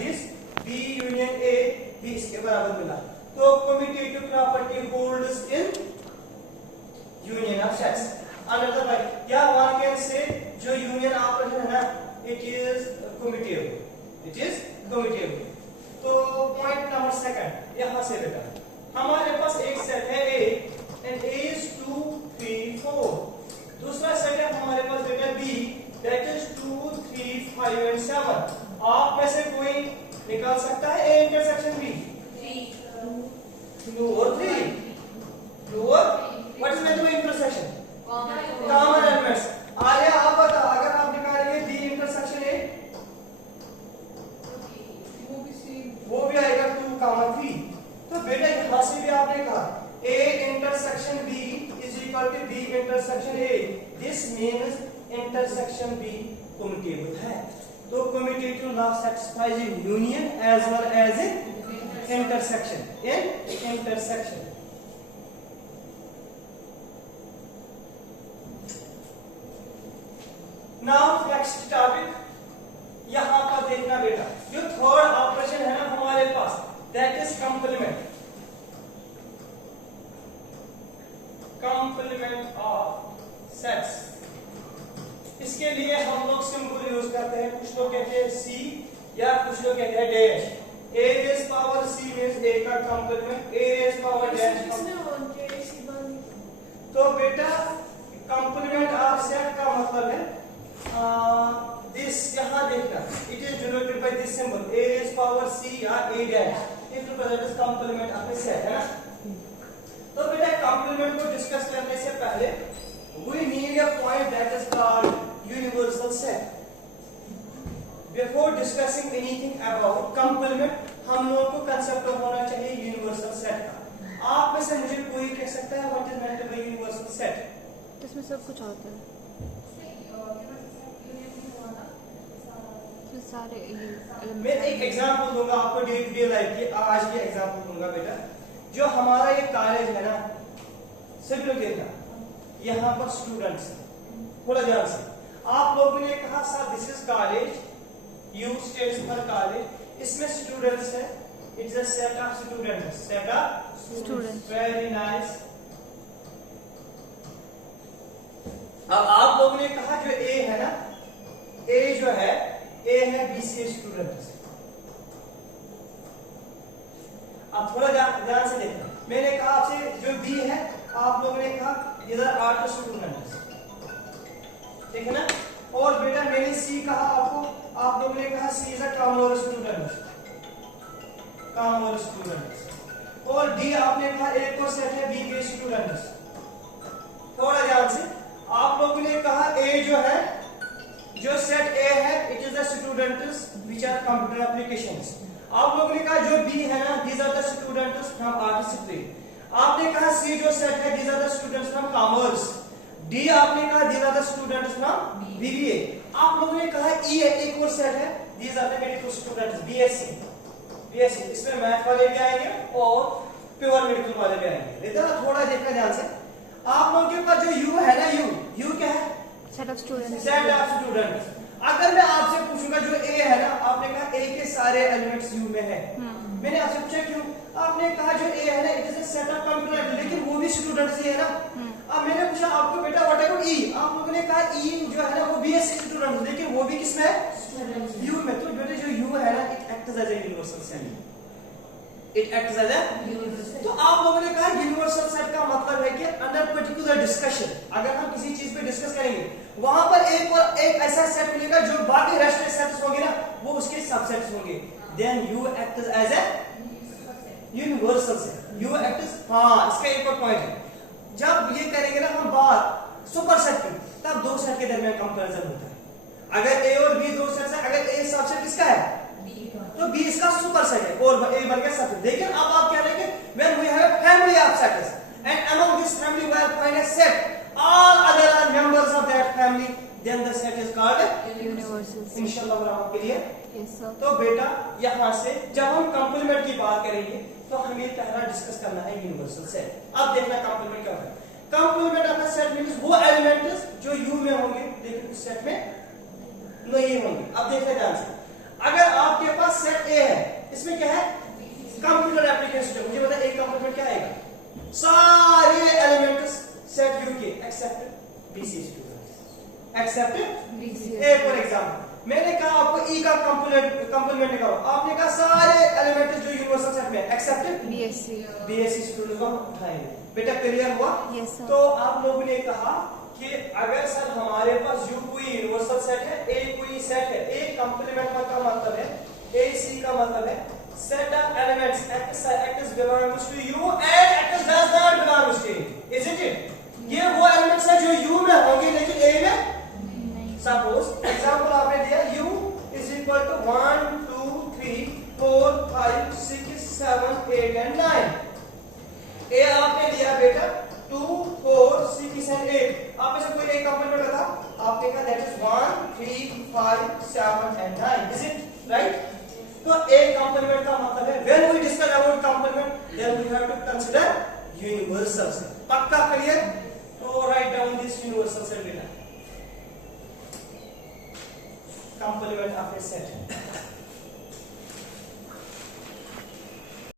This B union A भी इसके बराबर मिला। तो commutative property holds in union of sets. Another by या वन कैन से जो यूनियन ऑपरेशन है ना it is commutative, it is commutative. तो पॉइंट नंबर सेकंड यहां से बेटा हमारे पास एक सेट है ए एंड ए इज 2 3 4। दूसरा सेट है हमारे पास बेटा बी दैट इज 2 3 5 एंड 7। आप में से कोई निकाल सकता है ए इंटरसेक्शन बी? 2 और 3 2 और what is method of intersection? Common elements. Arya आप बता अगर आप निकालेंगे बी इंटरसेक्शन ए वो भी आएगा 2 कॉमन 3। तो बेटा यहां से भी आपने कहा a intersection b is equal to b intersection a। this means intersection b commutable है। तो commutative law satisfies in union as well as in intersection, in intersection। now next topic यहां पर देखना बेटा जो थर्ड ऑपरेशन है ना हमारे पास that is complement, complement of sets. इसके लिए हम लोग सिंबल यूज करते हैं, कुछ लोग कहते हैं सी या कुछ लोग कहते हैं डैश। ए रेज पावर सी मींस ए का कंप्लीमेंट, ए रेज पावर डैश। तो बेटा कंप्लीमेंट ऑफ सेट का मतलब है दिस यहां देखना it is denoted by this symbol a raised power c या a dash it represents complement of A set है ना। तो बेटा कंप्लीमेंट को डिस्कस करने से पहले we need a point that is called universal set. Before discussing anything about complement हम लोगों को कांसेप्ट होना चाहिए यूनिवर्सल सेट का। आप में से मुझे कोई कह सकता है what is meant by universal set? इसमें सब कुछ आता है, सारे मैं एक एग्जांपल दूंगा आपको डे टू डे लाइफ की, आज की एग्जांपल दूंगा बेटा। जो हमारा ये कॉलेज है ना सभी लोग देखना यहाँ पर स्टूडेंट्स थोड़ा ध्यान से। आप लोगों ने कहा sir this is college, you states for college, इसमें स्टूडेंट्स है, it's a set of students, set of students. Very nice. अब आप लोगों ने कहा जो ए है ना ए जो है ए है बीसीए स्टूडेंट्स। अब थोड़ा ध्यान से देखना, मैंने कहा आपसे जो बी है आप लोगों ने कहा इधर आर्ट स्टूडेंट्स, ठीक है ना। और बेटा मैंने सी कहा आपको, आप लोगों ने कहा C is a commerce students, commerce students. और डी आपने कहा एक और सेट है बी के स्टूडेंट्स। थोड़ा ध्यान से आप लोगों ने कहा ए जो है जो सेट ए है it is the students which are computer applications. आप लोगों ने कहा जो बी है ना these are the students from art stream. आपने कहा सी जो सेट है these are the students from commerce. D आपने कहा these are the students from BBA. आप लोगों ने कहा ई है एक और सेट है these are the medical students BSc, BSc इसमें मैथ वाले भी आएंगे और प्योर मेडिकल वाले भी आएंगे। इधर थोड़ा देखना ध्यान से। आप लोगों के पास जो यू है ना यू क्या है? Set of students, set of students. अगर मैं आपसे पूछूंगा जो ए है ना आपने कहा ए के सारे एलिमेंट्स यू में है, मैंने आपसे पूछा क्यों? आपने कहा जो ए है ना it is a set of computer लेकिन वो भी स्टूडेंट्स ही है ना। अब मैंने पूछा आपको बेटा व्हाट अबाउट ई, आप लोगों ने कहा ई जो है ना वो बीएससी स्टूडेंट लेकिन वो भी किसमें है? यू में। तो बेटा जो यू है ना it acts as a universal set, it acts as a. तो आप लोगों ने कहा यूनिवर्सल सेट का मतलब है कि अंडर पर्टिकुलर डिस्कशन अगर हम किसी चीज पे डिस्कस करेंगे वहां पर एक ऐसा सेट मिलेगा जो बाकी रेस्ट सेट्स होंगे ना वो उसके सबसेट्स होंगे, then U acts as a universal set. U acts इसका एक और पॉइंट है जब ये करेंगे ना हम बात सुपर सेट की तब दो सेट के दरमियान कंपैरिजन होता है। अगर ए और बी दो सेट्स है, अगर ए सबसेट किसका है तो बी इसका सुपर सेट है और ए बन गया सबसेट। लेकिन अब आप क्या करेंगे when we have a family of sets and among this family we will find a set all other are members of that family then the set is called universal set. इंशाल्लाह ब्राह्मण के लिए। Yes sir. तो बेटा यहाँ से जब हम कंप्लीमेंट की बात करेंगे तो हमें पहला डिस्कस करना है यूनिवर्सल सेट। अब देखना कंप्लीमेंट क्या है। Complement of a set means वो एलिमेंट्स जो यू में होंगे लेकिन उस सेट में नहीं होंगे। अब देखते ध्यान से, अगर आपके पास सेट ए इसमें क्या है? Computer application. मुझे पता है एक कंप्लीमेंट क्या आएगा? सारे एलिमेंट्स सेट यू के except BC students, except A. For example मैंने कहा आपको ई का कंप्लीमेंट निकालो, आपने कहा सारे एलिमेंट्स जो यूनिवर्सल सेट में एक्सेप्ट बीएससी स्टूडेंट्स को हम उठाएंगे। बेटा क्लियर हुआ? Yes, sir. तो आप लोगों ने कहा कि अगर सर हमारे पास यू कोई यूनिवर्सल सेट है, ए कोई सेट है, ए कंप्लीमेंट का मतलब है, ए सी का मतलब है set of elements x belongs to u and x does not belongs to a, isn't it? ये वो एलिमेंट्स है जो u में होंगे लेकिन a में नहीं। सपोज एग्जांपल आपने दिया u is equal to 1 2 3 4 5 6 7 8 and 9। a आपने दिया बेटा 2 4 6 and 8। आप में से कोई एक कंप्लीमेंट था, आपने कहा that is 1 3 5 7 and 9, is it right? तो एक कंप्लीमेंट का मतलब है when we discuss about complement then we have to consider universals। पक्का क्लियर? तो write down this universal set बेटा, complement of a set।